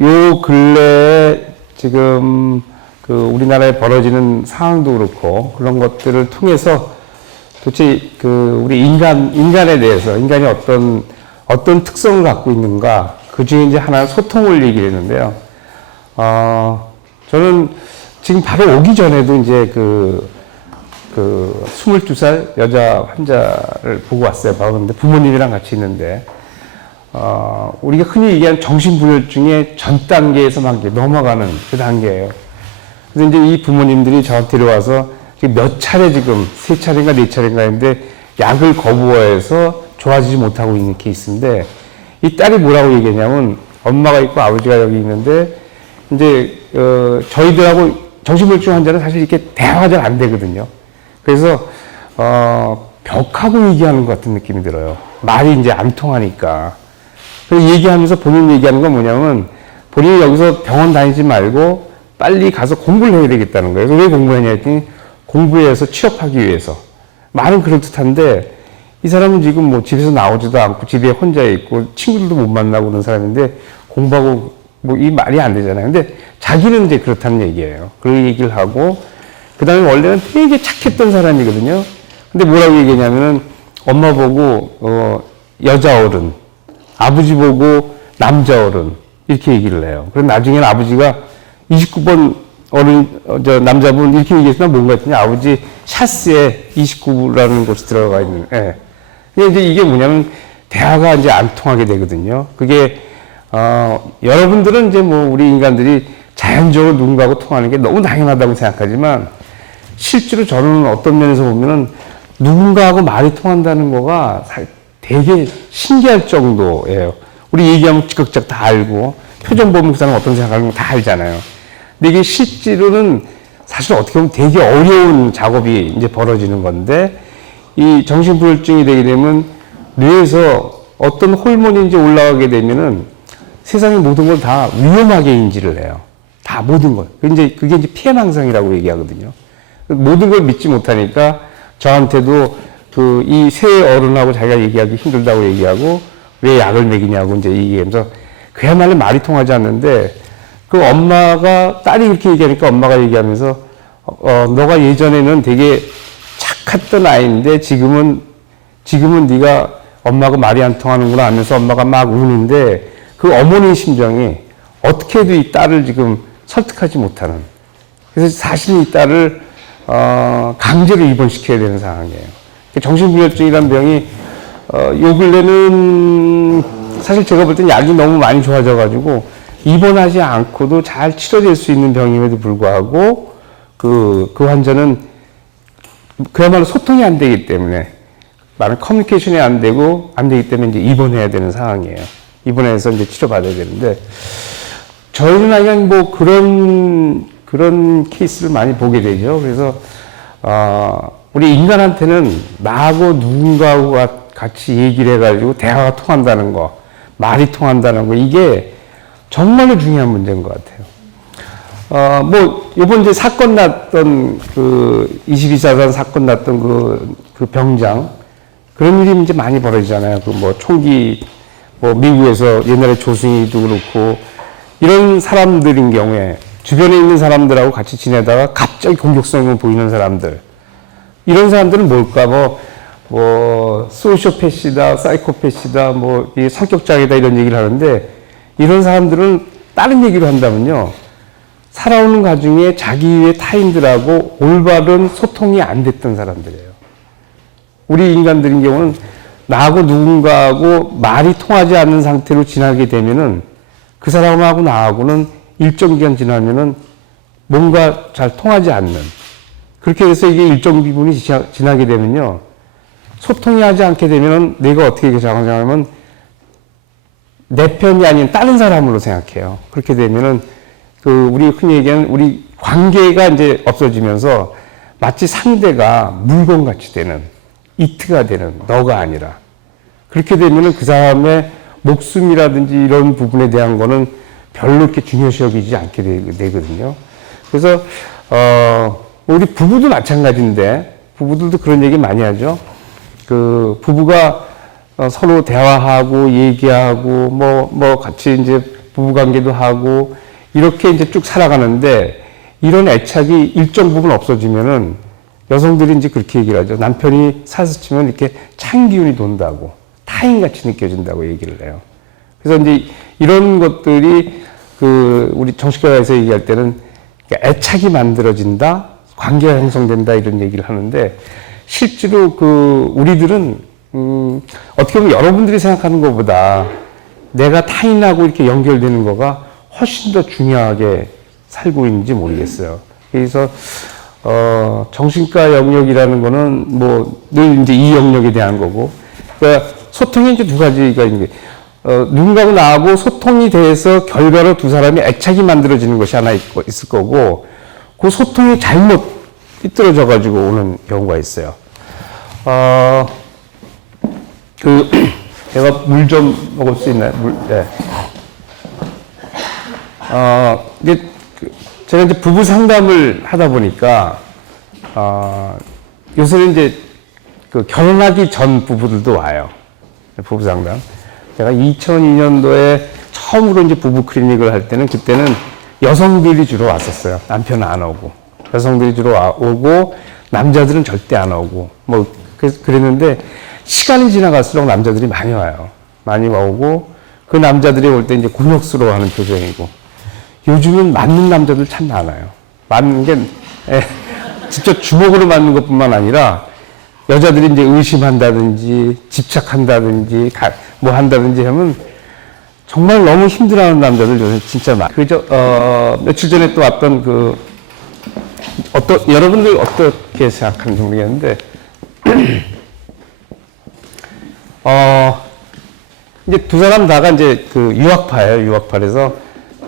요 근래에 지금 우리나라에 벌어지는 상황도 그렇고 그런 것들을 통해서 도대체 우리 인간에 대해서 인간이 어떤 특성을 갖고 있는가, 그 중에 이제 하나 소통을 얘기를 했는데요. 저는 지금 바로 오기 전에도 이제 22살 여자 환자를 보고 왔어요. 바로 근데 부모님이랑 같이 있는데, 우리가 흔히 얘기하는 정신불혈증의 전 단계에서 막 넘어가는 그 단계예요. 그래서 이제 이 부모님들이 저한테 데려와서 지금 몇 차례 지금, 3차례인가 4차례인가 했는데 약을 거부해서 좋아지지 못하고 있는 케이스인데, 이 딸이 뭐라고 얘기했냐면, 엄마가 있고 아버지가 여기 있는데, 이제, 저희들하고 정신불증 환자는 사실 이렇게 대화가 잘 안 되거든요. 그래서, 벽하고 얘기하는 것 같은 느낌이 들어요. 말이 이제 안 통하니까. 그래서 얘기하면서 본인 얘기하는 건 뭐냐면, 본인이 여기서 병원 다니지 말고 빨리 가서 공부를 해야 되겠다는 거예요. 왜 공부하냐 했더니, 공부해서 취업하기 위해서. 말은 그럴듯한데, 이 사람은 지금 뭐 집에서 나오지도 않고 집에 혼자 있고 친구들도 못 만나고 그런 사람인데, 공부하고 뭐 이 말이 안 되잖아요. 근데 자기는 이제 그렇다는 얘기예요. 그 얘기를 하고, 그 다음에 원래는 되게 착했던 사람이거든요. 근데 뭐라고 얘기하냐면은, 엄마 보고, 여자 어른, 아버지 보고 남자 어른, 이렇게 얘기를 해요. 그럼 나중에는 아버지가 29번 남자분 이렇게 얘기했으면 뭔가 했더니 아버지 샤스에 29라는 곳이 들어가 있는, 예. 근데 이제 이게 뭐냐면, 대화가 이제 안 통하게 되거든요. 그게, 여러분들은 이제 뭐 우리 인간들이 자연적으로 누군가하고 통하는 게 너무 당연하다고 생각하지만, 실제로 저는 어떤 면에서 보면은 누군가하고 말이 통한다는 거가 되게 신기할 정도예요. 우리 얘기하면 즉각적 다 알고, 표정 보면 그 사람 어떤 생각하는 거 다 알잖아요. 근데 이게 실제로는 사실 어떻게 보면 되게 어려운 작업이 이제 벌어지는 건데, 이 정신불혈증이 되게 되면 뇌에서 어떤 호르몬이 이제 올라가게 되면은 세상의 모든 걸 다 위험하게 인지를 해요. 다 모든 걸. 그게 이제 피해망상이라고 얘기하거든요. 모든 걸 믿지 못하니까 저한테도 이 세 어른하고 자기가 얘기하기 힘들다고 얘기하고 왜 약을 먹이냐고 이제 얘기하면서 그야말로 말이 통하지 않는데, 그 엄마가, 딸이 이렇게 얘기하니까 엄마가 얘기하면서, 너가 예전에는 되게 착했던 아이인데 지금은 네가 엄마가 말이 안 통하는구나 하면서 엄마가 막 우는데, 그 어머니의 심정이 어떻게 해도 이 딸을 지금 설득하지 못하는. 그래서 사실 이 딸을 강제로 입원시켜야 되는 상황이에요. 정신불혈증이라는 병이 요 근래는 사실 제가 볼 땐 약이 너무 많이 좋아져가지고 입원하지 않고도 잘 치료될 수 있는 병임에도 불구하고 그 환자는 그야말로 소통이 안 되기 때문에, 많은 커뮤니케이션이 안 되기 때문에 이제 입원해야 되는 상황이에요. 입원해서 이제 치료받아야 되는데, 저희는 그냥 뭐 그런 케이스를 많이 보게 되죠. 그래서, 우리 인간한테는 나하고 누군가하고 같이 얘기를 해가지고 대화가 통한다는 거, 말이 통한다는 거, 이게 정말로 중요한 문제인 것 같아요. 요번 이제 사건 났던 22사단 사건 났던 그 병장, 그런 일이 이제 많이 벌어지잖아요. 총기, 미국에서 옛날에 조승희도 그렇고, 이런 사람들인 경우에 주변에 있는 사람들하고 같이 지내다가 갑자기 공격성을 보이는 사람들, 이런 사람들은 뭘까? 소시오패시다, 사이코패시다, 이 성격장애다, 이런 얘기를 하는데, 이런 사람들은 다른 얘기를 한다면요, 살아오는 과정에 자기의 타인들하고 올바른 소통이 안 됐던 사람들이에요. 우리 인간들인 경우는 나하고 누군가하고 말이 통하지 않는 상태로 지나게 되면은, 그 사람하고 나하고는 일정 기간 지나면은 뭔가 잘 통하지 않는, 그렇게 해서 이게 일정 부분이 지나게 되면요, 소통이 하지 않게 되면은 내가 어떻게 생각하냐면 내 편이 아닌 다른 사람으로 생각해요. 그렇게 되면은 우리 흔히 얘기하는 우리 관계가 이제 없어지면서 마치 상대가 물건같이 되는, 이트가 되는, 너가 아니라. 그렇게 되면은 그 사람의 목숨이라든지 이런 부분에 대한 거는 별로 이렇게 중요시 여기지 않게 되거든요. 그래서, 우리 부부도 마찬가지인데, 부부들도 그런 얘기 많이 하죠. 부부가 서로 대화하고 얘기하고 뭐 같이 이제 부부관계도 하고 이렇게 이제 쭉 살아가는데 이런 애착이 일정 부분 없어지면은 여성들이 이제 그렇게 얘기를 하죠. 남편이 사서 치면 이렇게 찬 기운이 돈다고 타인같이 느껴진다고 얘기를 해요. 그래서 이제 이런 것들이 그 우리 정신과에서 얘기할 때는 애착이 만들어진다, 관계가 형성된다 이런 얘기를 하는데 실제로 그 우리들은 어떻게 보면 여러분들이 생각하는 것보다 내가 타인하고 이렇게 연결되는 거가 훨씬 더 중요하게 살고 있는지 모르겠어요. 그래서 정신과 영역이라는 거는 뭐 늘 이제 이 영역에 대한 거고, 그러니까 소통이 이제 두 가지가 있는 게 누군가하고 나하고 소통이 돼서 결과로 두 사람이 애착이 만들어지는 것이 하나 있을 거고, 그 소통이 잘못 삐뚤어져 가지고 오는 경우가 있어요. 제가 물 좀 먹을 수 있나요? 물, 네. 근데 제가 이제 부부 상담을 하다 보니까, 요새는 이제 그 결혼하기 전 부부들도 와요. 부부 상담. 제가 2002년도에 처음으로 이제 부부 클리닉을 할 때는 그때는 여성들이 주로 왔었어요. 남편은 안 오고. 여성들이 주로 오고, 남자들은 절대 안 오고. 뭐, 그랬는데, 시간이 지나갈수록 남자들이 많이 와요. 많이 오고, 그 남자들이 올 때 이제 곤욕스러워 하는 표정이고, 요즘은 맞는 남자들 참 많아요. 맞는 게, 직접 주먹으로 맞는 것 뿐만 아니라, 여자들이 이제 의심한다든지, 집착한다든지, 뭐 한다든지 하면, 정말 너무 힘들어하는 남자들 요새 진짜 많아요. 며칠 전에 또 왔던 여러분들 어떻게 생각하는지 모르겠는데, 이제 두 사람 다가 이제 그 유학파예요. 유학파라서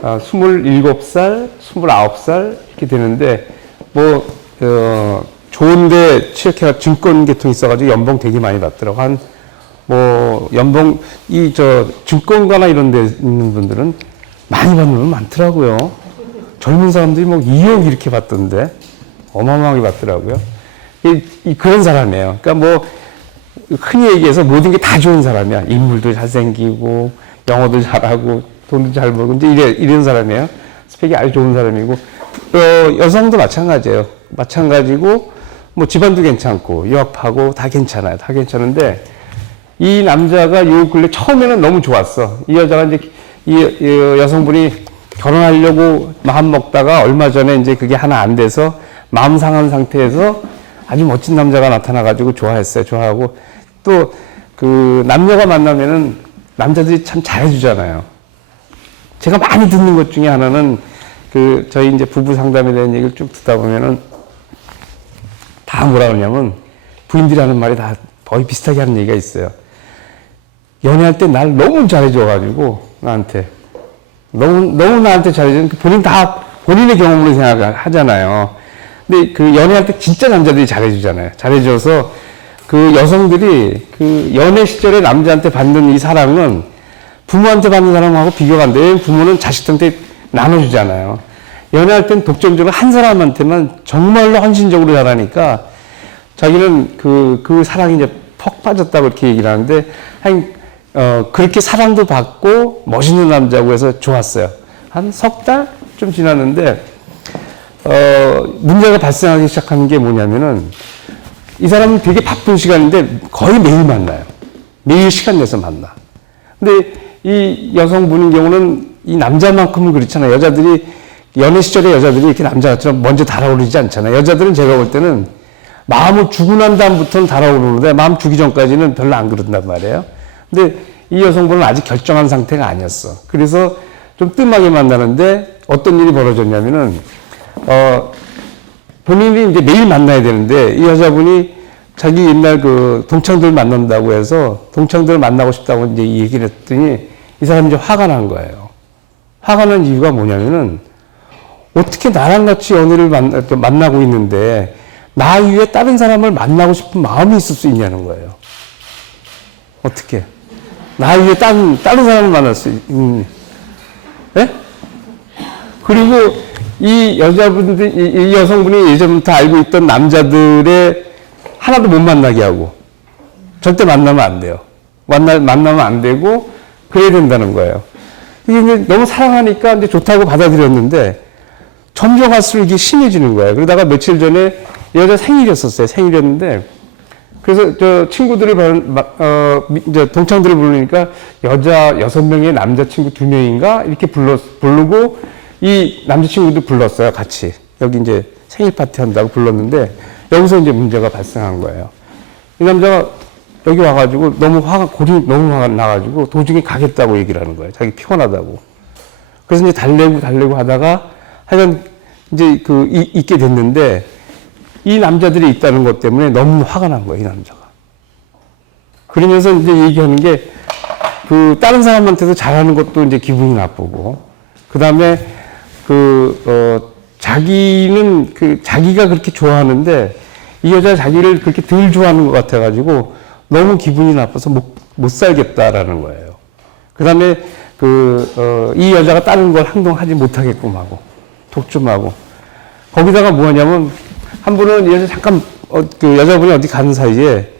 27살, 29살 이렇게 되는데 좋은데 취직해가 증권 계통이 있어가지고 연봉 되게 많이 받더라고. 연봉 증권가나 이런 데 있는 분들은 많이 받는 분 많더라고요. 젊은 사람들이 2억 이렇게 받던데 어마어마하게 받더라고요. 그런 사람이에요. 그러니까 흔히 얘기해서 모든 게 다 좋은 사람이야. 인물도 잘생기고, 영어도 잘하고, 돈도 잘 벌고, 이제 이런 사람이에요. 스펙이 아주 좋은 사람이고, 여성도 마찬가지예요. 마찬가지고, 집안도 괜찮고, 유학하고 다 괜찮아요. 다 괜찮은데, 이 남자가 요 근래 처음에는 너무 좋았어. 이 여자가 이제, 이 여성분이 결혼하려고 마음 먹다가 얼마 전에 이제 그게 하나 안 돼서 마음 상한 상태에서 아주 멋진 남자가 나타나가지고 좋아했어요. 좋아하고, 또, 남녀가 만나면은 남자들이 참 잘해주잖아요. 제가 많이 듣는 것 중에 하나는 저희 이제 부부 상담에 대한 얘기를 쭉 듣다 보면은 다 뭐라 그러냐면 부인들이 하는 말이 다 거의 비슷하게 하는 얘기가 있어요. 연애할 때 날 너무 잘해줘가지고 나한테. 너무 나한테 잘해주는 본인의 경험으로 생각하잖아요. 근데 연애할 때 진짜 남자들이 잘해주잖아요. 잘해줘서 여성들이 연애 시절에 남자한테 받는 이 사랑은 부모한테 받는 사람하고 비교가 안 돼요. 부모는 자식한테 나눠주잖아요. 연애할 땐 독점적으로 한 사람한테만 정말로 헌신적으로 잘하니까 자기는 그 사랑이 이제 퍽 빠졌다고 이렇게 얘기를 하는데, 그렇게 사랑도 받고 멋있는 남자고 해서 좋았어요. 한 석 달 좀 지났는데, 문제가 발생하기 시작하는 게 뭐냐면은, 이 사람은 되게 바쁜 시간인데 거의 매일 만나요. 매일 시간 내서 만나. 근데 이 여성분인 경우는 이 남자만큼은 그렇잖아요. 연애 시절에 여자들이 이렇게 남자처럼 먼저 달아오르지 않잖아요. 여자들은 제가 볼 때는 마음을 주고 난 다음부터는 달아오르는데 마음 주기 전까지는 별로 안 그런단 말이에요. 근데 이 여성분은 아직 결정한 상태가 아니었어. 그래서 좀 뜸하게 만나는데 어떤 일이 벌어졌냐면은, 본인이 이제 매일 만나야 되는데 이 여자분이 자기 옛날 동창들 만난다고 해서 동창들 만나고 싶다고 이제 얘기를 했더니 이 사람이 이제 화가 난 거예요. 화가 난 이유가 뭐냐면은 어떻게 나랑 같이 연애를 만나고 있는데 나 이외에 다른 사람을 만나고 싶은 마음이 있을 수 있냐는 거예요. 어떻게? 나 이외에 다른 사람을 만날 수 예? 그리고 이 여성분이 예전부터 알고 있던 남자들의 하나도 못 만나게 하고, 절대 만나면 안 돼요. 만나면 안 되고, 그래야 된다는 거예요. 이게 이제 너무 사랑하니까 이제 좋다고 받아들였는데, 점점 갈수록 이게 심해지는 거예요. 그러다가 며칠 전에 여자 생일이었었어요. 생일이었는데, 그래서 저 친구들을, 이제 동창들을 부르니까 여자 6명에 남자친구 2명인가? 이렇게 부르고, 이 남자친구도 불렀어요. 같이. 여기 이제 생일 파티 한다고 불렀는데, 여기서 이제 문제가 발생한 거예요. 이 남자가 여기 와가지고 골이 너무 화가 나가지고 도중에 가겠다고 얘기를 하는 거예요. 자기 피곤하다고. 그래서 이제 달래고 하다가 하여간 이제 있게 됐는데, 이 남자들이 있다는 것 때문에 너무 화가 난 거예요, 이 남자가. 그러면서 이제 얘기하는 게, 다른 사람한테도 잘하는 것도 이제 기분이 나쁘고, 그 다음에, 자기는 자기가 그렇게 좋아하는데, 이 여자가 자기를 그렇게 덜 좋아하는 것 같아가지고, 너무 기분이 나빠서 못 살겠다라는 거예요. 그 다음에, 이 여자가 다른 걸 행동하지 못하게끔 하고, 독점하고, 거기다가 뭐냐면, 한 분은 이 여자 잠깐, 여자분이 어디 가는 사이에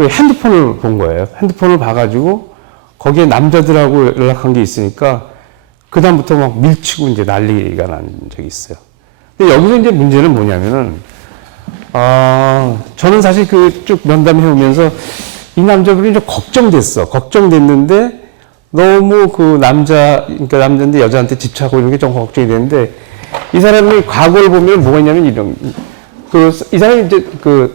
핸드폰을 본 거예요. 핸드폰을 봐가지고 거기에 남자들하고 연락한 게 있으니까 그다음부터 막 밀치고 이제 난리가 난 적이 있어요. 근데 여기서 이제 문제는 뭐냐면은, 저는 사실 쭉 면담해 오면서 이 남자분이 좀 걱정됐는데 너무 그러니까 남자인데 여자한테 집착하고 이런 게 좀 걱정이 되는데, 이 사람이 과거를 보면 뭐가 있냐면 이 사람이 이제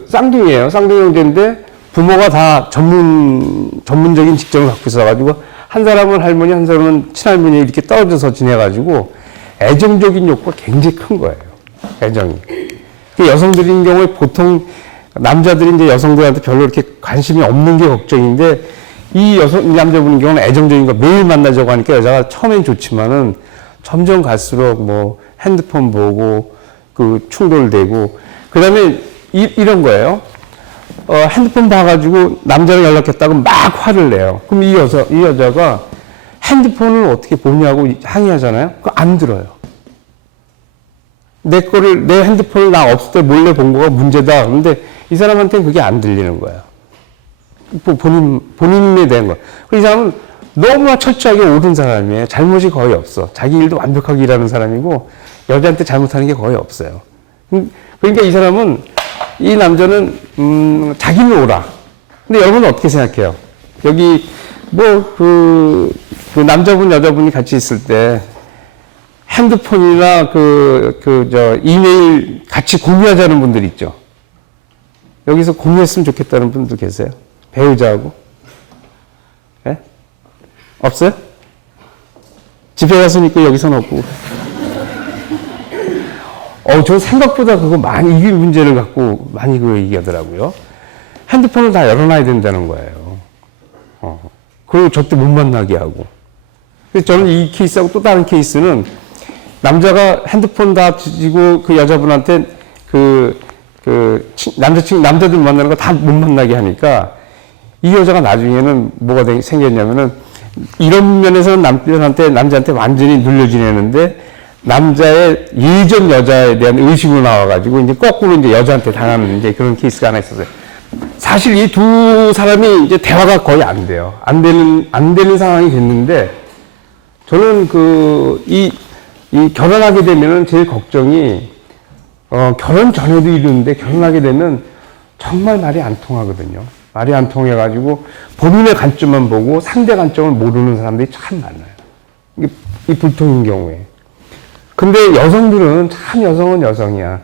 쌍둥이에요. 쌍둥이 형제인데 부모가 다 전문적인 직장을 갖고 있어가지고 한 사람은 할머니, 한 사람은 친할머니 이렇게 떨어져서 지내가지고 애정적인 욕구가 굉장히 큰 거예요. 애정이. 여성들인 경우에 보통 남자들이 이제 여성들한테 별로 이렇게 관심이 없는 게 걱정인데, 이 남자분인 경우는 애정적인 거 매일 만나자고 하니까 여자가 처음엔 좋지만은 점점 갈수록 뭐 핸드폰 보고 충돌되고, 그 다음에 이런 거예요. 핸드폰 봐가지고 남자랑 연락했다고 막 화를 내요. 그럼 이 여자가 핸드폰을 어떻게 보냐고 항의하잖아요. 그거 안 들어요. 내 핸드폰을 나 없을 때 몰래 본 거가 문제다. 그런데 이 사람한테는 그게 안 들리는 거예요. 본인에 대한 거. 이 사람은 너무나 철저하게 옳은 사람이에요. 잘못이 거의 없어. 자기 일도 완벽하게 일하는 사람이고, 여자한테 잘못하는 게 거의 없어요. 그러니까 이 남자는, 자기는 옳아. 근데 여러분은 어떻게 생각해요? 여기, 남자분, 여자분이 같이 있을 때, 핸드폰이나 이메일 같이 공유하자는 분들 있죠? 여기서 공유했으면 좋겠다는 분도 계세요? 배우자하고? 예? 없어요? 집에 가서는 있고 여기서는 없고. 저 생각보다 이 문제를 갖고 많이 얘기하더라고요. 핸드폰을 다 열어놔야 된다는 거예요. 그리고 절대 못 만나게 하고. 그래서 저는 이 케이스하고 또 다른 케이스는, 남자가 핸드폰 다 뒤지고 그 여자분한테 남자들 만나는 거 다 못 만나게 하니까, 이 여자가 나중에는 뭐가 생겼냐면은, 이런 면에서는 남자한테 완전히 눌려 지내는데, 남자의 예전 여자에 대한 의심으로 나와가지고, 이제 거꾸로 이제 여자한테 당하는 이제 그런 케이스가 하나 있었어요. 사실 이 두 사람이 이제 대화가 거의 안 돼요. 안 되는 상황이 됐는데, 저는 이 결혼하게 되면은 제일 걱정이, 결혼 전에도 이러는데 결혼하게 되면 정말 말이 안 통하거든요. 말이 안 통해가지고 본인의 관점만 보고 상대 관점을 모르는 사람들이 참 많아요. 이 불통인 경우에. 근데 여성들은 여성은 여성이야.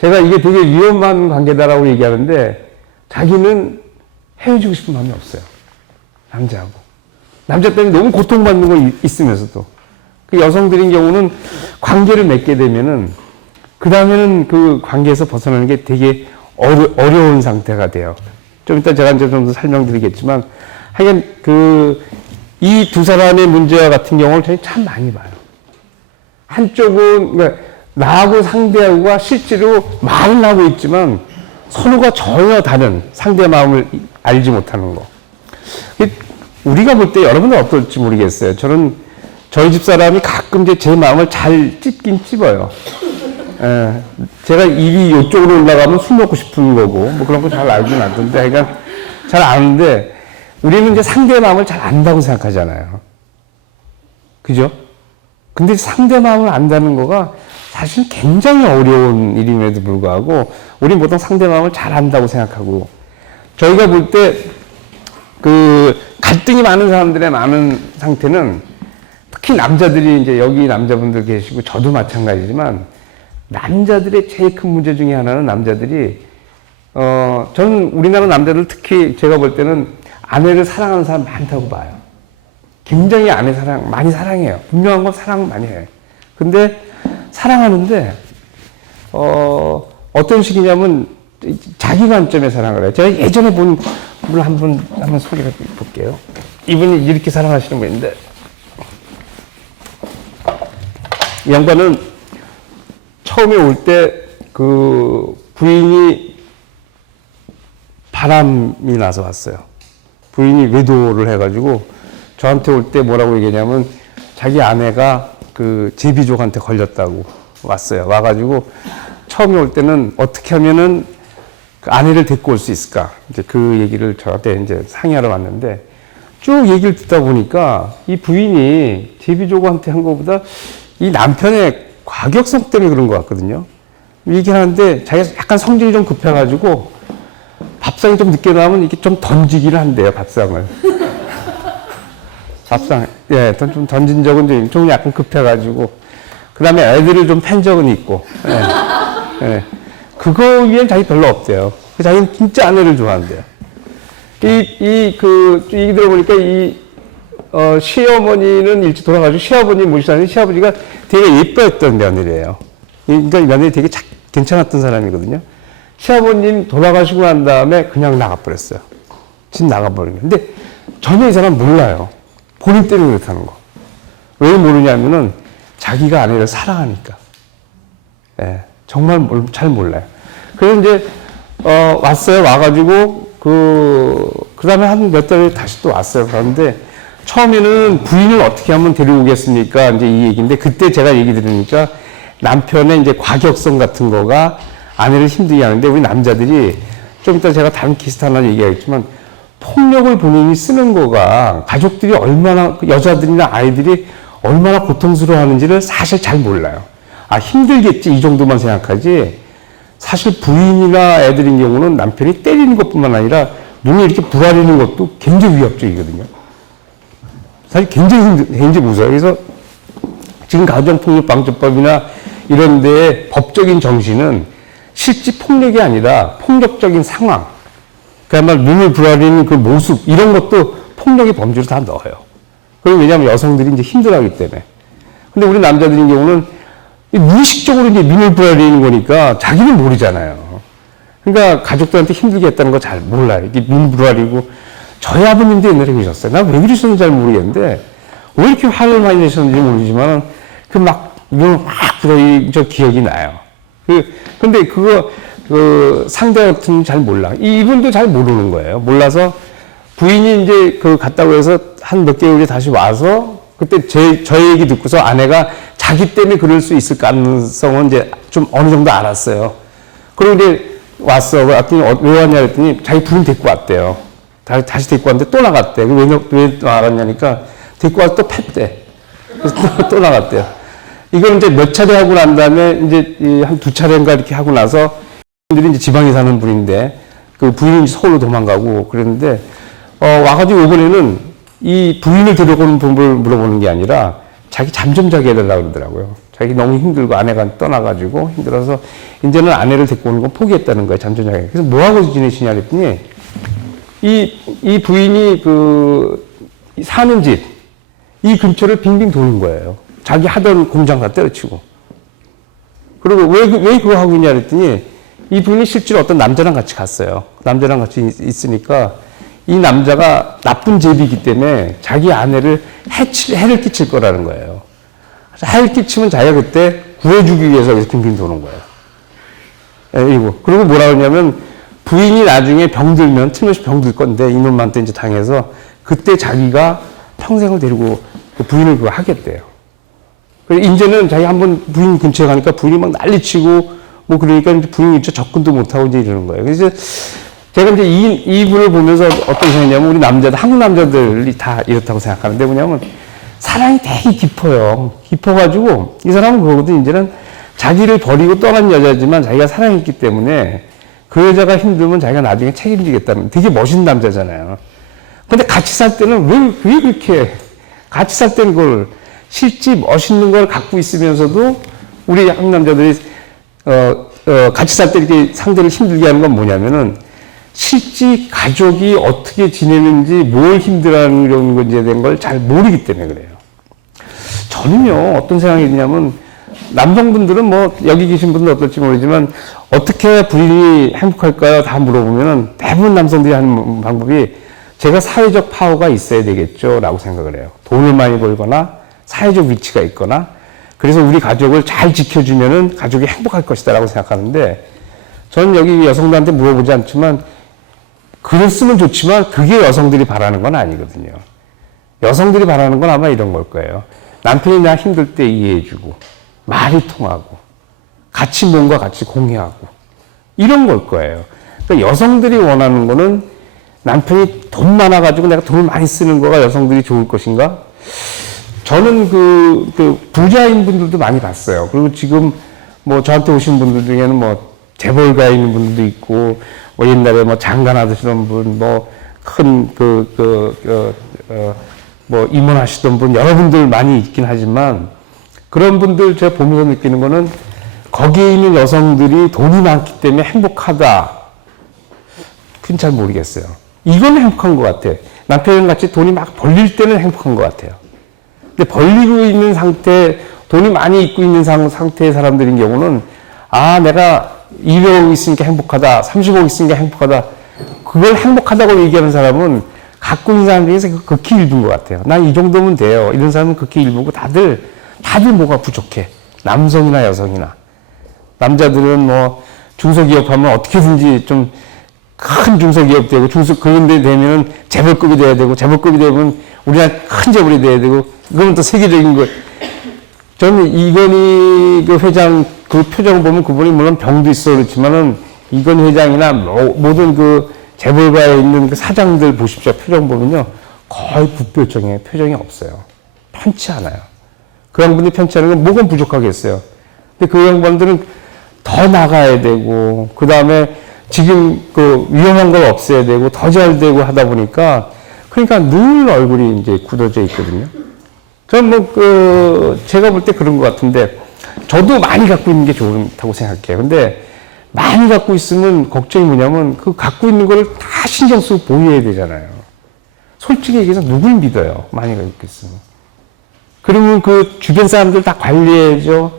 제가 이게 되게 위험한 관계다라고 얘기하는데, 자기는 헤어지고 싶은 마음이 없어요. 남자하고. 남자 때문에 너무 고통받는 거 있으면서도. 그 여성들인 경우는 관계를 맺게 되면은, 그 다음에는 그 관계에서 벗어나는 게 되게 어려운 상태가 돼요. 좀 이따 제가 이제 좀 더 설명드리겠지만, 하여간 이 두 사람의 문제와 같은 경우를 저희 참 많이 봐요. 한쪽은, 그러니까 나하고 상대하고가 실제로 말은 하고 있지만 서로가 전혀 다른 상대의 마음을 알지 못하는 거. 우리가 볼 때 여러분은 어떨지 모르겠어요. 저희 집 사람이 가끔 제 마음을 잘 찝긴 찝어요. 제가 입이 이쪽으로 올라가면 술 먹고 싶은 거고, 그런 거 잘 알긴 알던데, 그러니까 잘 아는데, 우리는 이제 상대의 마음을 잘 안다고 생각하잖아요. 그죠? 근데 상대 마음을 안다는 거가 사실 굉장히 어려운 일임에도 불구하고 우리는 보통 상대 마음을 잘 안다고 생각하고 저희가 볼 때 그 갈등이 많은 사람들의 많은 상태는 특히 남자들이 이제 여기 남자분들 계시고 저도 마찬가지지만 남자들의 제일 큰 문제 중에 하나는 남자들이 저는 우리나라 남자들 특히 제가 볼 때는 아내를 사랑하는 사람 많다고 봐요. 굉장히 아내 많이 사랑해요. 분명한 건 사랑 많이 해요. 근데 사랑하는데 어떤 식이냐면 자기 관점의 사랑을 해요. 제가 예전에 본 분을 한번 소개해 볼게요. 이분이 이렇게 사랑하시는 분인데 이 양반은 처음에 올 때 그 부인이 바람이 나서 왔어요. 부인이 외도를 해가지고 저한테 올 때 뭐라고 얘기하냐면 자기 아내가 그 제비족한테 걸렸다고 왔어요. 와가지고 처음에 올 때는 어떻게 하면은 그 아내를 데리고 올 수 있을까? 이제 그 얘기를 저한테 이제 상의하러 왔는데 쭉 얘기를 듣다 보니까 이 부인이 제비족한테 한 것보다 이 남편의 과격성 때문에 그런 것 같거든요. 얘기하는데 자기가 약간 성질이 좀 급해가지고 밥상이 좀 늦게 나오면 이게 좀 던지기를 한대요, 밥상을. 밥상, 예, 좀 던진 적은 좀 약간 급해가지고. 그 다음에 애들을 좀 팬 적은 있고. 예, 예. 그거 위엔 자기 별로 없대요. 자기는 진짜 아내를 좋아한대요. 얘기 들어보니까 시어머니는 일찍 돌아가지고 시아버지 모시다니 시아버지가 되게 예뻐했던 며느리예요. 그러니까 이 며느리 되게 괜찮았던 사람이거든요. 시아버님 돌아가시고 난 다음에 그냥 나가버렸어요. 집 나가버린 거예요. 근데 전혀 이 사람 몰라요. 본인 때문에 그렇다는 거. 왜 모르냐면은 자기가 아내를 사랑하니까. 예, 정말 잘 몰라요. 그래서 이제, 왔어요. 와가지고, 그 다음에 한 몇 달 다시 또 왔어요. 그런데 처음에는 부인을 어떻게 하면 데려오겠습니까? 이제 이 얘기인데 그때 제가 얘기 들으니까 남편의 이제 과격성 같은 거가 아내를 힘들게 하는데 우리 남자들이 좀 이따 제가 다른 기스트 하나 얘기하겠지만 폭력을 본인이 쓰는 거가 가족들이 얼마나 여자들이나 아이들이 얼마나 고통스러워하는지를 사실 잘 몰라요. 아 힘들겠지 이 정도만 생각하지 사실 부인이나 애들인 경우는 남편이 때리는 것뿐만 아니라 눈에 이렇게 부라리는 것도 굉장히 위협적이거든요. 사실 굉장히 무서워요. 그래서 지금 가정폭력방지법이나 이런 데의 법적인 정신은 실제 폭력이 아니라 폭력적인 상황, 그야말로 눈을 부라리는 그 모습, 이런 것도 폭력의 범주로 다 넣어요. 그리고 왜냐하면 여성들이 이제 힘들어하기 때문에. 근데 우리 남자들인 경우는 무의식적으로 이제 눈을 부라리는 거니까 자기는 모르잖아요. 그러니까 가족들한테 힘들게 했다는 거 잘 몰라요. 이게 눈 부라리고, 저희 아버님도 옛날에 그러셨어요. 난 왜 그러셨는지 잘 모르겠는데, 왜 이렇게 화를 많이 내셨는지 모르지만, 눈을 막 부라리, 저 기억이 나요. 근데 상대 같은 잘 몰라. 이분도 잘 모르는 거예요. 몰라서 부인이 이제 갔다고 해서 한 몇 개월이 다시 와서 그때 저희 얘기 듣고서 아내가 자기 때문에 그럴 수 있을 가능성은 이제 좀 어느 정도 알았어요. 그리고 이제 왔어. 왔더니 왜 왔냐 그랬더니 자기 부인 데리고 왔대요. 다시 데리고 왔는데 또 나갔대. 왜 나갔냐니까 데리고 와서 또 팼대. 그래서 또 나갔대요. 이걸 이제 몇 차례 하고 난 다음에 이제 한 두 차례인가 이렇게 하고 나서 분들이 이제 지방에 사는 분인데 그 부인이 서울로 도망가고 그랬는데 와가지고 이번에는 이 부인을 데려오는 방법을 물어보는 게 아니라 자기 잠 좀 자게 해달라고 그러더라고요. 자기 너무 힘들고 아내가 떠나가지고 힘들어서 이제는 아내를 데리고 오는 건 포기했다는 거예요. 잠 좀 자게. 그래서 뭐하고 지내시냐 그랬더니 이 부인이 사는 집 이 근처를 빙빙 도는 거예요. 자기 하던 공장 다 때려치고. 그리고 왜 그거 하고 있냐 그랬더니 이 분이 실제로 어떤 남자랑 같이 갔어요. 남자랑 같이 있으니까 이 남자가 나쁜 제비이기 때문에 자기 아내를 해를 끼칠 거라는 거예요. 해를 끼치면 자기가 그때 구해주기 위해서 빙빙 도는 거예요. 그리고 뭐라 그러냐면 부인이 나중에 병들면 틀림없이 병들 건데 이놈한테 이제 당해서 그때 자기가 평생을 데리고 그 부인을 그거 하겠대요. 그래서 이제는 자기 한번 부인 근처에 가니까 부인이 막 난리치고 뭐 그러니까 이제 부인이 접근도 못하고 이제 이러는 거예요. 그래서 제가 이제 이분을 보면서 어떤 생각이냐면 우리 남자들, 한국 남자들이 다 이렇다고 생각하는데 뭐냐면 사랑이 되게 깊어요. 깊어가지고 이 사람은 그거거든. 이제는 자기를 버리고 떠난 여자지만 자기가 사랑했기 때문에 그 여자가 힘들면 자기가 나중에 책임지겠다는 되게 멋있는 남자잖아요. 근데 같이 살 때는 왜 그렇게 같이 살 때는 그걸 실제 멋있는 걸 갖고 있으면서도 우리 한국 남자들이 같이 살 때 이렇게 상대를 힘들게 하는 건 뭐냐면은 실제 가족이 어떻게 지내는지 뭘 힘들어하는 건지에 대한 걸 잘 모르기 때문에 그래요. 저는요 어떤 생각이 드냐면 남성분들은 뭐 여기 계신 분들 어떨지 모르지만 어떻게 해야 부인이 행복할까요? 다 물어보면은 대부분 남성들이 하는 방법이 제가 사회적 파워가 있어야 되겠죠 라고 생각을 해요. 돈을 많이 벌거나 사회적 위치가 있거나 그래서 우리 가족을 잘 지켜주면은 가족이 행복할 것이다 라고 생각하는데 저는 여기 여성들한테 물어보지 않지만 그랬으면 좋지만 그게 여성들이 바라는 건 아니거든요. 여성들이 바라는 건 아마 이런 걸 거예요. 남편이 나 힘들 때 이해해주고 말이 통하고 같이 뭔가 같이 공유하고 이런 걸 거예요. 그러니까 여성들이 원하는 거는 남편이 돈 많아가지고 내가 돈을 많이 쓰는 거가 여성들이 좋을 것인가? 저는 그 부자인 분들도 많이 봤어요. 그리고 지금 뭐 저한테 오신 분들 중에는 뭐 재벌가에 있는 분들도 있고 뭐 옛날에 뭐 장관 하시던 분, 뭐 큰 뭐 임원하시던 분 여러분들 많이 있긴 하지만 그런 분들 제가 보면서 느끼는 거는 거기에 있는 여성들이 돈이 많기 때문에 행복하다. 그건 잘 모르겠어요. 이건 행복한 것 같아. 남편이랑 같이 돈이 막 벌릴 때는 행복한 것 같아요. 근데 벌리고 있는 상태, 돈이 많이 있고 있는 상태의 사람들인 경우는 아, 내가 200억 있으니까 행복하다, 30억 있으니까 행복하다. 그걸 행복하다고 얘기하는 사람은 갖고 있는 사람 중에서 극히 일부인 것 같아요. 난 이 정도면 돼요. 이런 사람은 극히 일부고 다들 뭐가 부족해. 남성이나 여성이나. 남자들은 뭐 중소기업 하면 어떻게든지 좀 큰 중소기업 되고 그런데 되면은 재벌급이 돼야 되고 재벌급이 되면 우리나라 큰 재벌이 돼야 되고 그러면 또 세계적인 거. 저는 이건희 그 회장 그 표정을 보면 그분이 물론 병도 있어 그렇지만은 이건희 회장이나 모든 그 재벌가에 있는 그 사장들 보십시오. 표정 보면요. 거의 부표정에 표정이 없어요. 편치 않아요. 그 양반들이 편치 않은 건 뭐가 부족하겠어요. 근데 그 양반들은 더 나가야 되고, 그 다음에 지금 그 위험한 걸 없애야 되고, 더 잘 되고 하다 보니까, 그러니까 늘 얼굴이 이제 굳어져 있거든요. 저는 제가 볼 때 그런 것 같은데, 저도 많이 갖고 있는 게 좋다고 생각해요. 근데 많이 갖고 있으면 걱정이 뭐냐면 그 갖고 있는 걸 다 신경 쓰고 보유해야 되잖아요. 솔직히 얘기해서 누굴 믿어요? 많이 갖고 있으면. 그러면 그 주변 사람들 다 관리해야죠.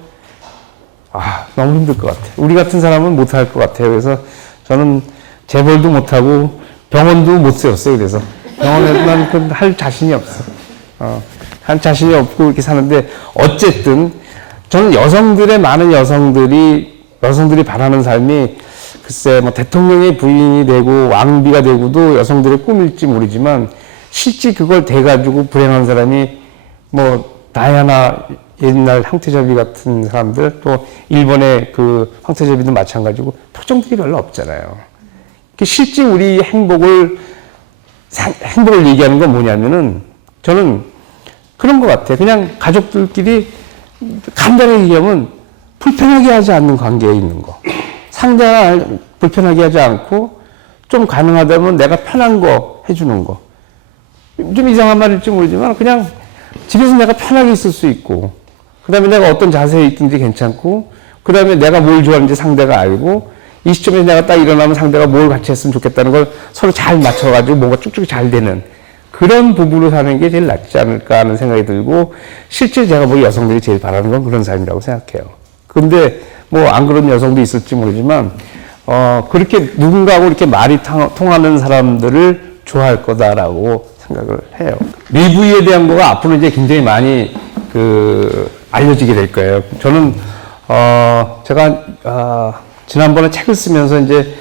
아, 너무 힘들 것 같아요. 우리 같은 사람은 못할 것 같아요. 그래서 저는 재벌도 못하고 병원도 못 세웠어요. 그래서 병원에도 난 할 자신이 없어. 할 자신이 없고 이렇게 사는데 어쨌든 저는 많은 여성들이 바라는 삶이 글쎄 뭐 대통령의 부인이 되고 왕비가 되고도 여성들의 꿈일지 모르지만 실제 그걸 돼가지고 불행한 사람이 뭐 다이아나 옛날 황태자비 같은 사람들 또 일본의 그 황태자비도 마찬가지고 표정들이 별로 없잖아요. 실제 우리 행복을 얘기하는 건 뭐냐면은 저는 그런 것 같아요. 그냥 가족들끼리 간단하게 얘기하면 불편하게 하지 않는 관계에 있는 거. 상대가 불편하게 하지 않고 좀 가능하다면 내가 편한 거 해주는 거. 좀 이상한 말일지 모르지만 그냥 집에서 내가 편하게 있을 수 있고 그 다음에 내가 어떤 자세에 있든지 괜찮고 그 다음에 내가 뭘 좋아하는지 상대가 알고 이 시점에 내가 딱 일어나면 상대가 뭘 같이 했으면 좋겠다는 걸 서로 잘 맞춰가지고 뭔가 쭉쭉 잘 되는 그런 부부로 사는 게 제일 낫지 않을까 하는 생각이 들고 실제 제가 보기 여성들이 제일 바라는 건 그런 삶이라고 생각해요. 근데 뭐 안 그런 여성도 있을지 모르지만 그렇게 누군가하고 이렇게 말이 통하는 사람들을 좋아할 거다라고 생각을 해요. 미부에 대한 거가 앞으로 이제 굉장히 많이 알려지게 될 거예요. 저는 제가 지난번에 책을 쓰면서 이제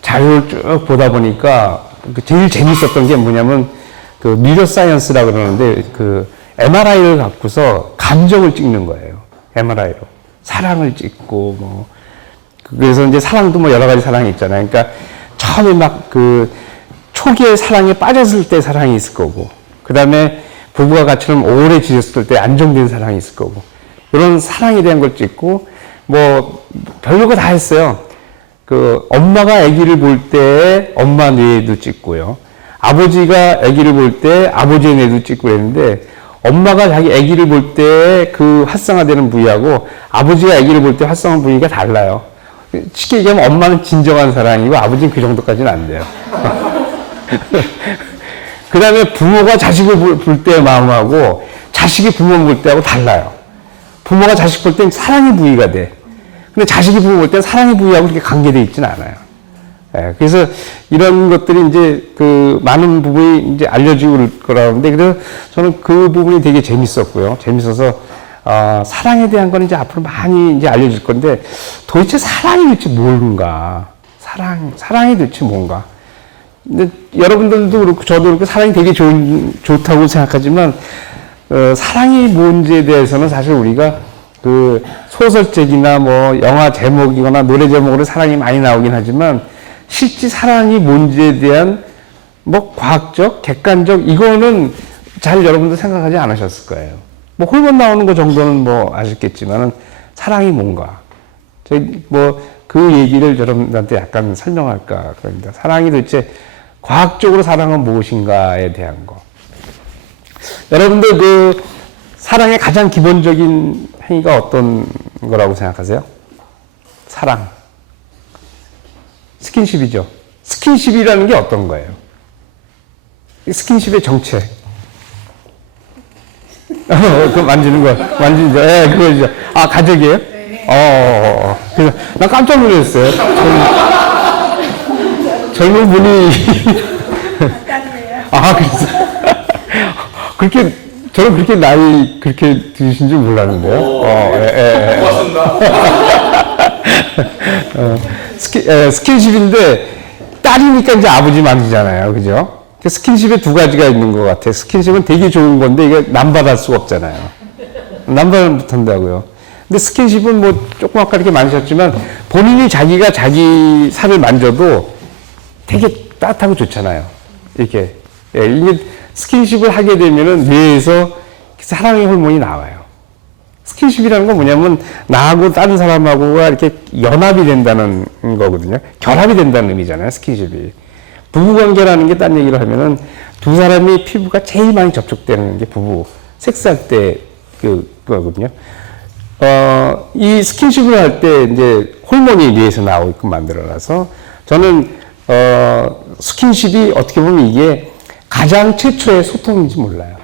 자료를 쭉 보다 보니까 제일 재밌었던 게 뭐냐면 그 미러 사이언스라 그러는데 그 MRI를 갖고서 감정을 찍는 거예요. MRI로. 사랑을 찍고 뭐 그래서 이제 사랑도 뭐 여러 가지 사랑이 있잖아요. 그러니까 처음에 막 그 초기에 사랑에 빠졌을 때 사랑이 있을 거고, 그 다음에 부부가 같이는 오래 지냈을 때 안정된 사랑이 있을 거고, 이런 사랑에 대한 걸 찍고, 뭐 별거 다 했어요. 그 엄마가 아기를 볼 때 엄마 뇌도 찍고요. 아버지가 아기를 볼 때 아버지의 뇌도 찍고 그랬는데, 엄마가 자기 아기를 볼 때 그 활성화되는 부위하고 아버지가 아기를 볼 때 활성화 부위가 달라요. 쉽게 얘기하면 엄마는 진정한 사랑이고 아버지는 그 정도까지는 안 돼요. 그 다음에 부모가 자식을 볼 때 마음하고 자식이 부모 볼 때하고 달라요. 부모가 자식 볼 땐 사랑의 부위가 돼. 근데 자식이 부모 볼 땐 사랑의 부위하고 그렇게 관계되어 있지는 않아요. 예, 그래서 이런 것들이 이제 그 많은 부분이 이제 알려지고 그럴 거라는데, 그래서 저는 그 부분이 되게 재밌었고요. 재밌어서, 사랑에 대한 건 이제 앞으로 많이 이제 알려질 건데, 도대체 사랑이 도대체 뭔가? 사랑이 도대체 뭔가? 근데 여러분들도 그렇고 저도 그렇고 사랑이 되게 좋다고 생각하지만, 사랑이 뭔지에 대해서는 사실 우리가 그 소설책이나 뭐 영화 제목이거나 노래 제목으로 사랑이 많이 나오긴 하지만, 실제 사랑이 뭔지에 대한 뭐 과학적, 객관적 이거는 잘 여러분들 생각하지 않으셨을 거예요. 뭐 호르몬 나오는 거 정도는 뭐 아셨겠지만은 사랑이 뭔가, 저희 뭐 그 얘기를 여러분들한테 약간 설명할까 그럽니다. 사랑이 도대체 과학적으로 사랑은 무엇인가에 대한 거. 여러분들 그 사랑의 가장 기본적인 행위가 어떤 거라고 생각하세요? 사랑. 스킨십이죠. 스킨십이라는 게 어떤 거예요? 스킨십의 정체. 그 만지는 거, 만지는 거. 예, 그거죠. 아, 가족이에요? 네. 그래서 나 깜짝 놀랐어요. 젊은 분이. 아, 그래서. 그렇게, 저는 그렇게 나이 그렇게 드신 줄 몰랐는데요. 고맙습니다. 스킨십인데, 딸이니까 이제 아버지 만지잖아요. 그죠? 스킨십에 두 가지가 있는 것 같아요. 스킨십은 되게 좋은 건데, 이게 남발할 수가 없잖아요. 남발 못한다고요. 근데 스킨십은 뭐, 조금 아까 이렇게 만지셨지만, 본인이 자기가 자기 살을 만져도 되게 따뜻하고 좋잖아요. 이렇게. 예, 이게 스킨십을 하게 되면은 뇌에서 사랑의 호르몬이 나와요. 스킨십이라는 건 뭐냐면 나하고 다른 사람하고가 이렇게 연합이 된다는 거거든요. 결합이 된다는 의미잖아요. 스킨십이. 부부관계라는 게 딴 얘기를 하면은 두 사람이 피부가 제일 많이 접촉되는 게 부부 섹스할 때 그거거든요. 이 스킨십을 할 때 이제 호르몬이 뇌에서 나오게끔 만들어놔서 저는 스킨십이 어떻게 보면 이게 가장 최초의 소통인지 몰라요.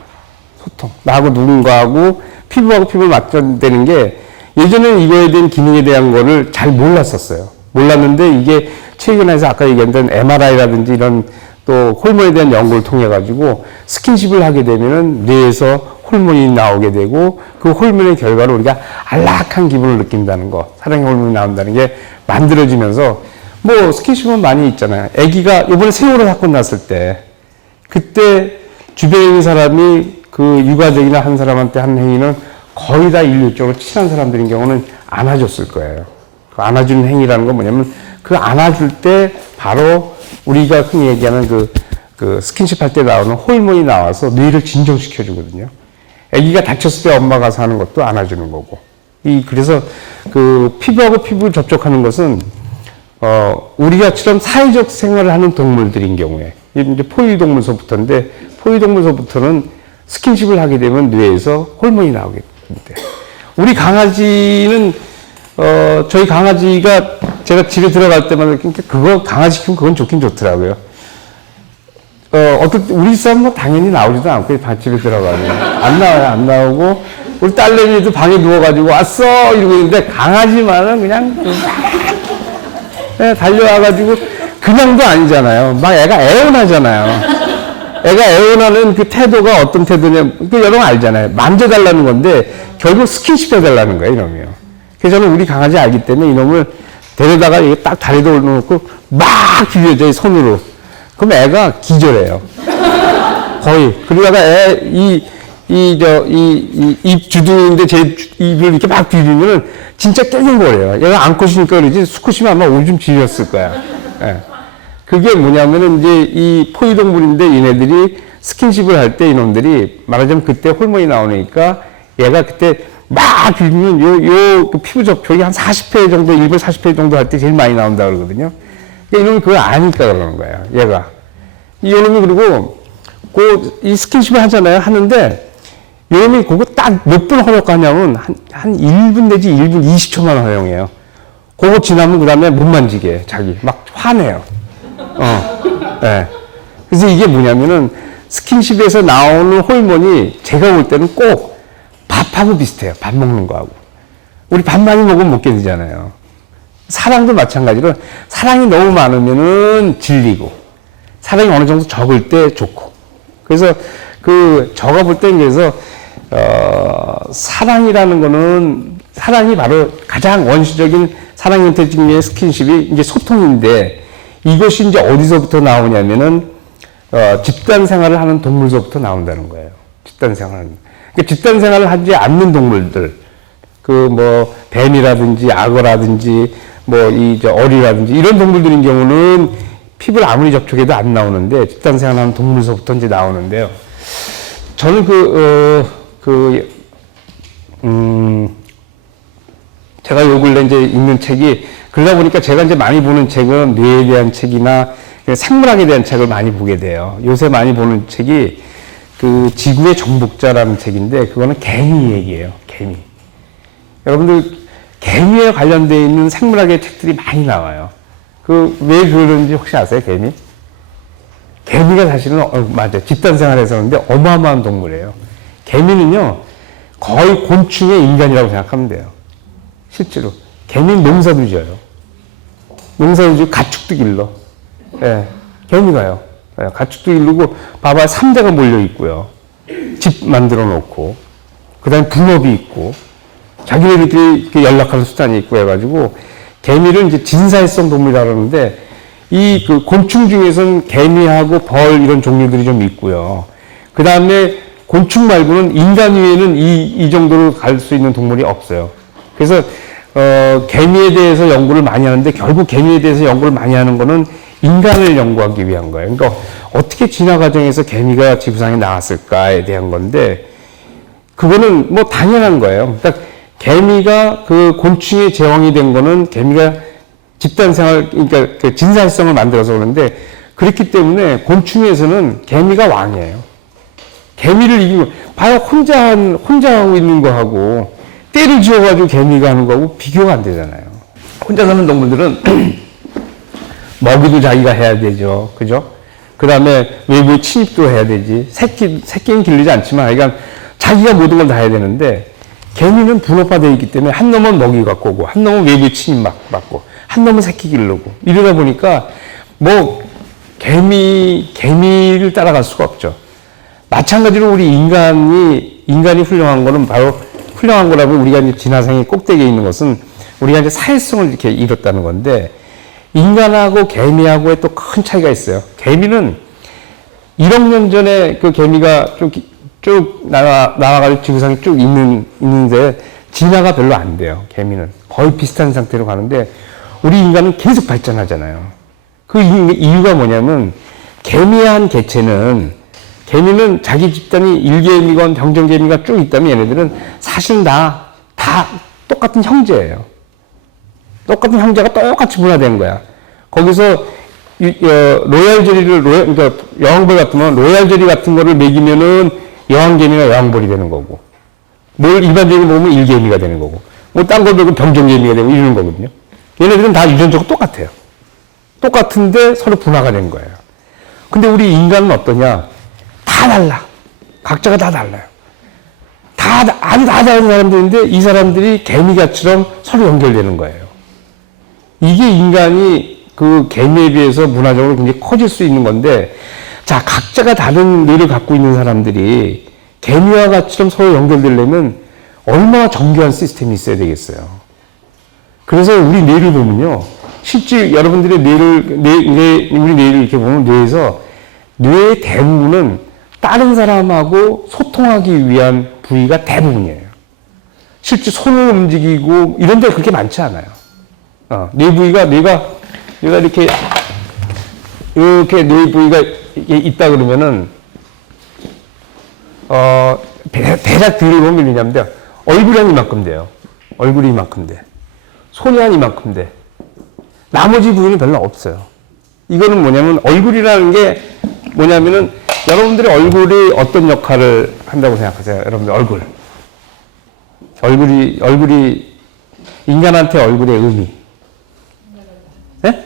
소통. 나하고 누군가하고 피부하고 피부를 맞춰대는 게 예전에는 이거에 대한 기능에 대한 거를 잘 몰랐었어요. 몰랐는데 이게 최근에 해서 아까 얘기했던 MRI라든지 이런 또 호르몬에 대한 연구를 통해 가지고 스킨십을 하게 되면은 뇌에서 호르몬이 나오게 되고 그 호르몬의 결과로 우리가 안락한 기분을 느낀다는 거, 사랑의 호르몬이 나온다는 게 만들어지면서 뭐 스킨십은 많이 있잖아요. 아기가 이번에 세월호 사건 났을 때 그때 주변에 있는 사람이 그 유가족이나 한 사람한테 한 행위는 거의 다 인류적으로 친한 사람들인 경우는 안아줬을 거예요. 그 안아주는 행위라는 건 뭐냐면 그 안아줄 때 바로 우리가 흔히 얘기하는 그 스킨십 할 때 나오는 호르몬이 나와서 뇌를 진정시켜 주거든요. 아기가 다쳤을 때 엄마가 가서 하는 것도 안아주는 거고. 그래서 그 피부하고 피부 접촉하는 것은 우리가처럼 사회적 생활을 하는 동물들인 경우에 이제 포유동물서부터인데 포유동물서부터는 스킨십을 하게 되면 뇌에서 호르몬이 나오게 돼요. 우리 강아지는 저희 강아지가 제가 집에 들어갈 때마다 그거 강아지 키우면 그건 좋긴 좋더라고요. 우리 사람 뭐 당연히 나오지도 않고 집에 들어가면 안 나와요. 안 나오고 우리 딸내미도 방에 누워가지고 왔어 이러고 있는데 강아지만은 그냥 달려와가지고 그냥도 아니잖아요. 막 애가 애원하잖아요. 애가 애원하는 그 태도가 어떤 태도냐, 그 여러분 알잖아요. 만져달라는 건데 결국 스킨십 해달라는 거예요, 이놈이요. 그래서 저는 우리 강아지 알기 때문에 이놈을 데려다가 이게 딱 다리도 올려놓고 막 비벼줘요, 손으로. 그럼 애가 기절해요. 거의. 그러다가 입 주둥인데 제 입을 이렇게 막 비비면 진짜 깨져버려요. 얘가 암컷이니까 그러지 수컷이면 아마 오줌 지렸을 거야. 예. 그게 뭐냐면은 이제 이 포유동물인데 얘네들이 스킨십을 할 때 이놈들이 말하자면 그때 호르몬이 나오니까 얘가 그때 막 비비면 그 피부 접촉이 한 40회 정도, 1분 40회 정도 할 때 제일 많이 나온다 그러거든요. 그러니까 이놈이 그걸 아니까 그러는 거예요, 얘가. 이놈이 그리고 이 스킨십을 하잖아요. 하는데 이놈이 그거 딱 몇 분 허용하냐면 한 1분 내지 1분 20초만 허용해요. 그거 지나면 그 다음에 못 만지게 해, 자기. 막 화내요. 네. 그래서 이게 뭐냐면은 스킨십에서 나오는 호르몬이 제가 볼 때는 꼭 밥하고 비슷해요. 밥 먹는 거하고. 우리 밥 많이 먹으면 못 견디잖아요. 사랑도 마찬가지로 사랑이 너무 많으면은 질리고 사랑이 어느 정도 적을 때 좋고. 그래서 제가 볼 때는 그래서 사랑이라는 거는 사랑이 바로 가장 원시적인 사랑 형태 중에 스킨십이 이제 소통인데 이것이 이제 어디서부터 나오냐면은 집단 생활을 하는 동물서부터 나온다는 거예요. 집단 생활. 그러니까 집단 생활을 하지 않는 동물들, 뱀이라든지 악어라든지 어리라든지 이런 동물들인 경우는 피부를 아무리 접촉해도 안 나오는데 집단 생활하는 동물서부터 이제 나오는데요. 저는 제가 요 근래 이제 읽는 책이 그러다 보니까 제가 이제 많이 보는 책은 뇌에 대한 책이나 생물학에 대한 책을 많이 보게 돼요. 요새 많이 보는 책이 지구의 정복자라는 책인데 그거는 개미 얘기예요. 개미. 여러분들 개미에 관련되어 있는 생물학의 책들이 많이 나와요. 왜 그러는지 혹시 아세요? 개미? 개미가 사실은 맞아요. 집단 생활에서 하는데 어마어마한 동물이에요. 개미는요 거의 곤충의 인간이라고 생각하면 돼요. 실제로 개미는 농사도 지어요. 농사도 지고 가축도 길러. 예, 개미가요. 예, 가축도 기르고 봐봐요. 3대가 몰려 있고요. 집 만들어 놓고 그 다음에 분업이 있고 자기네들끼리 연락하는 수단이 있고 해가지고 개미를 이제 진사회성 동물이라고 그러는데 곤충 중에서는 개미하고 벌 이런 종류들이 좀 있고요. 그 다음에 곤충 말고는 인간 위에는 이 정도로 갈 수 있는 동물이 없어요. 그래서 개미에 대해서 연구를 많이 하는데 결국 개미에 대해서 연구를 많이 하는 거는 인간을 연구하기 위한 거예요. 그러니까 어떻게 진화 과정에서 개미가 지구상에 나왔을까에 대한 건데 그거는 당연한 거예요. 그러니까 개미가 곤충의 제왕이 된 거는 개미가 집단 생활, 그러니까 진사회성을 만들어서 그러는데 그렇기 때문에 곤충에서는 개미가 왕이에요. 개미를 이기고, 봐요. 혼자 하고 있는 거하고, 때를 지어가지고 개미가 하는 거하고 비교가 안 되잖아요. 혼자 사는 동물들은 먹이도 자기가 해야 되죠. 그죠? 그 다음에 외부에 침입도 해야 되지. 새끼는 기르지 않지만, 그러니까 자기가 모든 걸 다 해야 되는데, 개미는 분업화되어 있기 때문에 한 놈은 먹이 갖고 오고, 한 놈은 외부에 침입 받고, 한 놈은 새끼 기르고, 이러다 보니까, 개미를 따라갈 수가 없죠. 마찬가지로 우리 인간이 훌륭한 거는 바로 훌륭한 거라면 우리가 이제 진화상의 꼭대기에 있는 것은 우리가 이제 사회성을 이렇게 잃었다는 건데 인간하고 개미하고의 또 큰 차이가 있어요. 개미는 1억 년 전에 개미가 쭉 나와가지고 지구상에 쭉 있는데 진화가 별로 안 돼요. 개미는 거의 비슷한 상태로 가는데 우리 인간은 계속 발전하잖아요. 그 이유가 뭐냐면 개미한 개미는 자기 집단이 일개미건 병정개미가 쭉 있다면 얘네들은 사실 다 똑같은 형제예요. 똑같은 형제가 똑같이 분화된 거야. 거기서 그러니까 여왕벌 같으면 로얄젤리 같은 거를 먹이면은 여왕개미가 여왕벌이 되는 거고, 일반적으로 보면 일개미가 되는 거고, 딴 걸 먹으면 병정개미가 되고 이러는 거거든요. 얘네들은 다 유전적으로 똑같아요. 똑같은데 서로 분화가 된 거예요. 근데 우리 인간은 어떠냐? 다 달라. 각자가 다 달라요. 아주 다 다른 사람들인데 이 사람들이 개미같이럼 서로 연결되는 거예요. 이게 인간이 개미에 비해서 문화적으로 굉장히 커질 수 있는 건데, 자, 각자가 다른 뇌를 갖고 있는 사람들이 개미와 같이럼 서로 연결되려면 얼마나 정교한 시스템이 있어야 되겠어요. 그래서 우리 뇌를 보면요. 실제 여러분들의 우리 뇌를 이렇게 보면 뇌의 대부분은 다른 사람하고 소통하기 위한 부위가 대부분이에요. 실제 손을 움직이고 이런 데 그렇게 많지 않아요. 뇌 부위가 뇌가 이렇게 이렇게 뇌 부위가 있다 그러면은, 대략 비율을 보면 이러냐면, 얼굴이 한 이만큼 돼요. 얼굴이 이만큼 돼. 손이 한 이만큼 돼. 나머지 부위는 별로 없어요. 이거는 뭐냐면, 얼굴이라는 게 뭐냐면은, 여러분들의 얼굴이 어떤 역할을 한다고 생각하세요? 여러분들 얼굴. 얼굴이, 인간한테 얼굴의 의미. 네?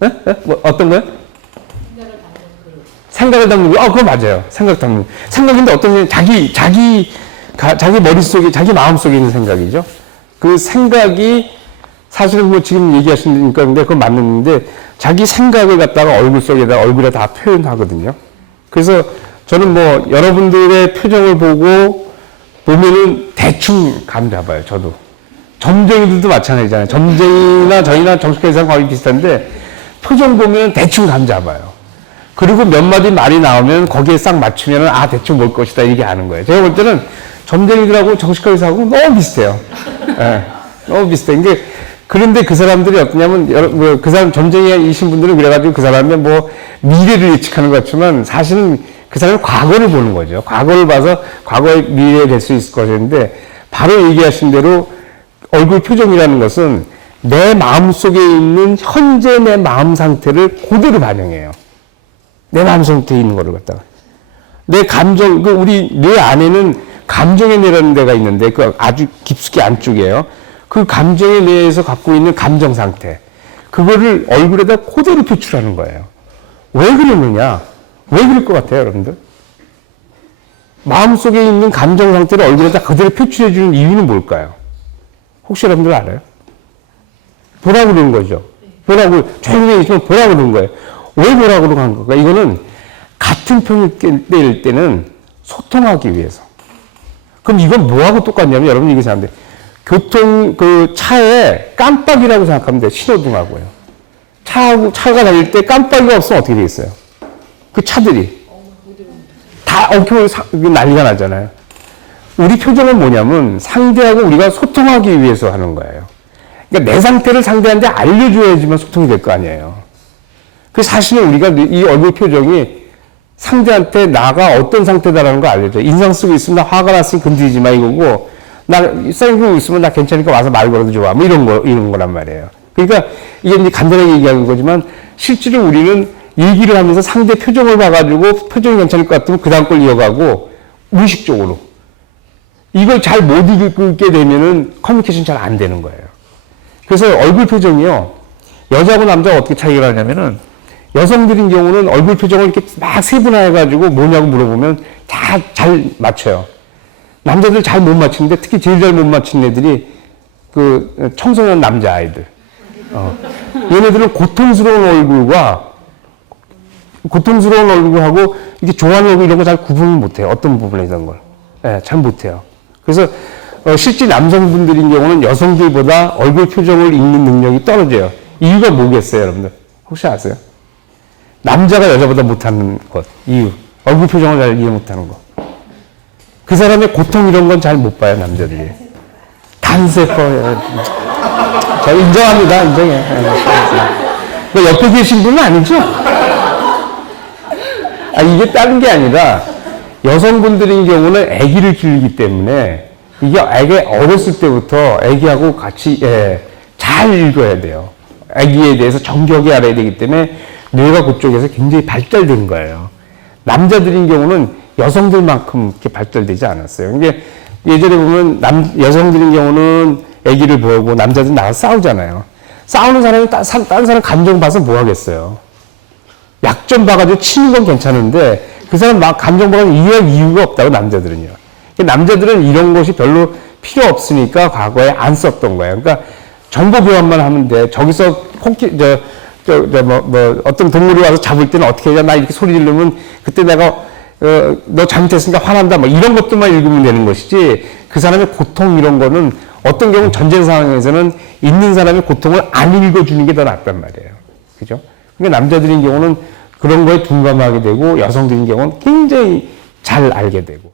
네? 네? 뭐, 어떤 거요? 생각을 담는 거. 그거 맞아요. 생각 담는 거. 생각인데 어떤 자기 머릿속에, 자기 마음속에 있는 생각이죠. 그 생각이 사실은 뭐 지금 얘기하시니까 근데 그건 맞는데 자기 생각을 갖다가 얼굴에 다 표현하거든요. 그래서 저는 뭐 여러분들의 표정을 보면은 대충 감 잡아요. 저도. 점쟁이들도 마찬가지잖아요. 점쟁이나 저희나 정숙회사랑 거의 비슷한데 표정 보면 대충 감 잡아요. 그리고 몇 마디 말이 나오면 거기에 싹 맞추면은 대충 뭘 것이다 이렇게 아는 거예요. 제가 볼 때는 점쟁이들하고 정식회사하고 너무 비슷해요. 네, 너무 비슷해. 그런데 그 사람들이 어떠냐면, 그 사람 점쟁이이신 분들은 그래가지고 그 사람이 뭐 미래를 예측하는 것 같지만 사실은 그 사람은 과거를 보는 거죠. 과거를 봐서 과거의 미래에 될 수 있을 것인데 바로 얘기하신 대로 얼굴 표정이라는 것은 내 마음 속에 있는 현재 내 마음 상태를 그대로 반영해요. 내 마음 상태에 있는 거를 갖다가. 내 감정, 우리 뇌 안에는 감정의 뇌라는 데가 있는데 그 아주 깊숙이 안쪽이에요. 그 감정의 뇌에서 갖고 있는 감정 상태. 그거를 얼굴에다 그대로 표출하는 거예요. 왜 그러느냐? 왜 그럴 것 같아요, 여러분들? 마음속에 있는 감정 상태를 얼굴에다 그대로 표출해주는 이유는 뭘까요? 혹시 여러분들 알아요? 보라고 그러는 거죠. 보라고, 조용히 있으면 보라고 그러는 거예요. 왜 보라고 그러는 걸까? 이거는 같은 편일 때는 소통하기 위해서. 그럼 이건 뭐하고 똑같냐면, 여러분 이거 생각하면 돼요. 차에 깜빡이라고 생각하면 돼요. 신호등하고요. 차가 달릴 때 깜빡이가 없으면 어떻게 되겠어요? 그 차들이. 다 엉키고 난리가 나잖아요. 우리 표정은 뭐냐면 상대하고 우리가 소통하기 위해서 하는 거예요. 그러니까 내 상태를 상대한테 알려줘야지만 소통이 될 거 아니에요. 그 사실은 우리가 이 얼굴 표정이 상대한테 나가 어떤 상태다라는 걸 알려줘요. 인상 쓰고 있으면 나 화가 났으니 건드리지 마 이거고, 나 쌩기고 있으면 나 괜찮으니까 와서 말 걸어도 좋아. 뭐 이런 거란 말이에요. 그러니까 이게 이제 간단하게 얘기하는 거지만 실제로 우리는 얘기를 하면서 상대 표정을 봐가지고 표정이 괜찮을 것 같으면 그 다음 걸 이어가고 무의식적으로. 이걸 잘 못 읽게 되면은 커뮤니케이션 잘 안 되는 거예요. 그래서 얼굴 표정이요. 여자하고 남자가 어떻게 차이가 나냐면은 여성들인 경우는 얼굴 표정을 이렇게 막 세분화해가지고 뭐냐고 물어보면 다 잘 맞춰요. 남자들 잘 못 맞추는데 특히 제일 잘 못 맞추는 애들이 그 청소년 남자아이들. 얘네들은 고통스러운 얼굴하고 이게 좋아하는 얼굴 이런 거 잘 구분을 못해요. 어떤 부분에 이런 걸. 예, 잘 못해요. 그래서 실제 남성분들인 경우는 여성들보다 얼굴 표정을 읽는 능력이 떨어져요. 이유가 뭐겠어요, 여러분들? 혹시 아세요? 남자가 여자보다 못하는 것, 이유. 얼굴 표정을 잘 이해 못하는 것. 그 사람의 고통 이런 건 잘 못 봐요, 남자들이. 단세퍼예요. 저 인정합니다, 인정해. 옆에 계신 분은 아니죠? 이게 다른 게 아니라 여성분들인 경우는 아기를 기르기 때문에 이게 아기 어렸을 때부터 아기하고 같이 잘 읽어야 돼요. 아기에 대해서 정교하게 알아야 되기 때문에 뇌가 그쪽에서 굉장히 발달된 거예요. 남자들인 경우는 여성들만큼 이렇게 발달되지 않았어요. 이게 예전에 보면 여성들인 경우는 아기를 보고 남자들은 나가서 싸우잖아요. 싸우는 사람이 다른 사람 감정 봐서 뭐 하겠어요. 약 좀 봐가지고 치는 건 괜찮은데 그 사람 막 감정 봐가지고 이해할 이유가 없다고 남자들은요. 남자들은 이런 것이 별로 필요 없으니까 과거에 안 썼던 거예요. 그러니까 정보 교환만 하면 돼. 저기서 어떤 동물이 와서 잡을 때는 어떻게 해야 나 이렇게 소리 지르면 그때 내가 너 잘못했으니까 화난다 뭐 이런 것들만 읽으면 되는 것이지 그 사람의 고통 이런 거는 어떤 경우 전쟁 상황에서는 있는 사람의 고통을 안 읽어주는 게 더 낫단 말이에요. 그죠? 그러니까 남자들인 경우는 그런 거에 둔감하게 되고 여성들인 경우는 굉장히 잘 알게 되고